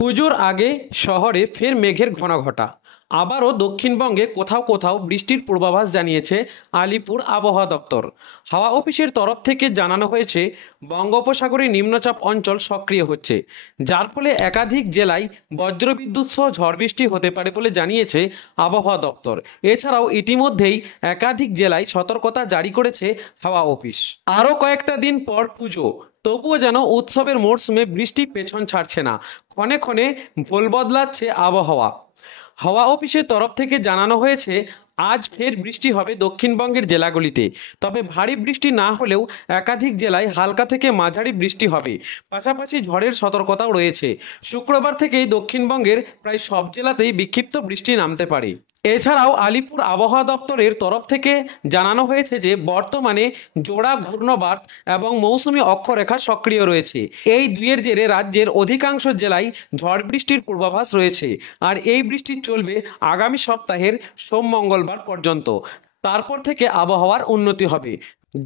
পুজোর আগে শহরে ফের মেঘের ঘনাঘটা। আবারও দক্ষিণবঙ্গে কোথাও কোথাও বৃষ্টির পূর্বাভাস জানিয়েছে আলিপুর আবহাওয়া দপ্তর। হাওয়া অফিসের তরফ থেকে জানানো হয়েছে বঙ্গোপসাগরে নিম্নচাপ অঞ্চল সক্রিয় হচ্ছে, যার ফলে একাধিক জেলায় বজ্রবিদ্যুৎ সহ ঝড় বৃষ্টি হতে পারে বলে জানিয়েছে আবহাওয়া দপ্তর। এছাড়াও ইতিমধ্যেই একাধিক জেলায় সতর্কতা জারি করেছে হাওয়া অফিস। আরও কয়েকটা দিন পর পুজো, তবুও যেন উৎসবের মরশুমে বৃষ্টি পেছন ছাড়ছে না। ক্ষণে ক্ষণে ভোল বদলাচ্ছে আবহাওয়া। হাওয়া অফিসের তরফ থেকে জানানো হয়েছে আজ ফের বৃষ্টি হবে দক্ষিণবঙ্গের জেলাগুলিতে, তবে ভারী বৃষ্টি না হলেও একাধিক জেলায় হালকা থেকে মাঝারি বৃষ্টি হবে। পাশাপাশি ঝড়ের সতর্কতাও রয়েছে। শুক্রবার থেকেই দক্ষিণবঙ্গের প্রায় সব জেলাতেই বিক্ষিপ্ত বৃষ্টি নামতে পারে। এছাড়াও আলিপুর আবহাওয়া দপ্তরের তরফ থেকে জানানো হয়েছে যে বর্তমানে জোড়া ঘূর্ণবার্ত এবং মৌসুমী অক্ষরেখা সক্রিয় রয়েছে। এই দুইয়ের জেরে রাজ্যের অধিকাংশ জেলায় ঝড় বৃষ্টির পূর্বাভাস রয়েছে, আর এই বৃষ্টি চলবে আগামী সপ্তাহের সোম মঙ্গলবার পর্যন্ত। তারপর থেকে আবহাওয়ার উন্নতি হবে।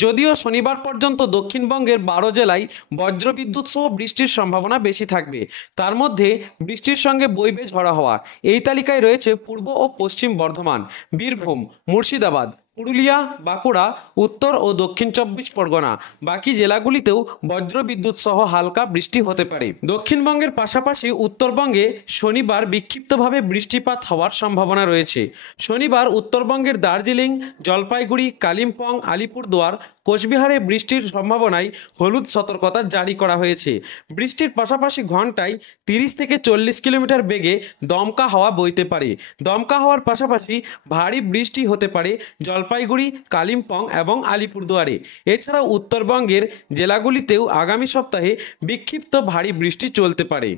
যদিও শনিবার পর্যন্ত দক্ষিণবঙ্গের 12 জেলায় বজ্রবিদ্যুৎ সহ বৃষ্টির সম্ভাবনা বেশি থাকবে। তার মধ্যে বৃষ্টির সঙ্গে বইবে ঝড়ো হাওয়া। এই তালিকায় রয়েছে পূর্ব ও পশ্চিম বর্ধমান, বীরভূম, মুর্শিদাবাদ, পুরুলিয়া, বাঁকুড়া, উত্তর ও দক্ষিণ 24 পরগনা। বাকি জেলাগুলিতেও বজ্রবিদ্যুৎ সহ হালকা বৃষ্টি হতে পারে। দক্ষিণবঙ্গের পাশাপাশি উত্তরবঙ্গে শনিবার বিক্ষিপ্তভাবে বৃষ্টিপাত হওয়ার সম্ভাবনা রয়েছে। শনিবার উত্তরবঙ্গের দার্জিলিং, জলপাইগুড়ি, কালিম্পং, আলিপুরদুয়ার, কোচবিহারে বৃষ্টির সম্ভাবনায় হলুদ সতর্কতা জারি করা হয়েছে। বৃষ্টির পাশাপাশি ঘন্টায় 30 থেকে 40 কিলোমিটার বেগে দমকা হাওয়া বইতে পারে। দমকা হাওয়ার পাশাপাশি ভারী বৃষ্টি হতে পারে জলপাইগুড়ি, কালিম্পং এবং আলিপুরদুয়ারে। এছাড়াও উত্তরবঙ্গের জেলাগুলিতেও আগামী সপ্তাহে বিক্ষিপ্ত ভারী বৃষ্টি চলতে পারে।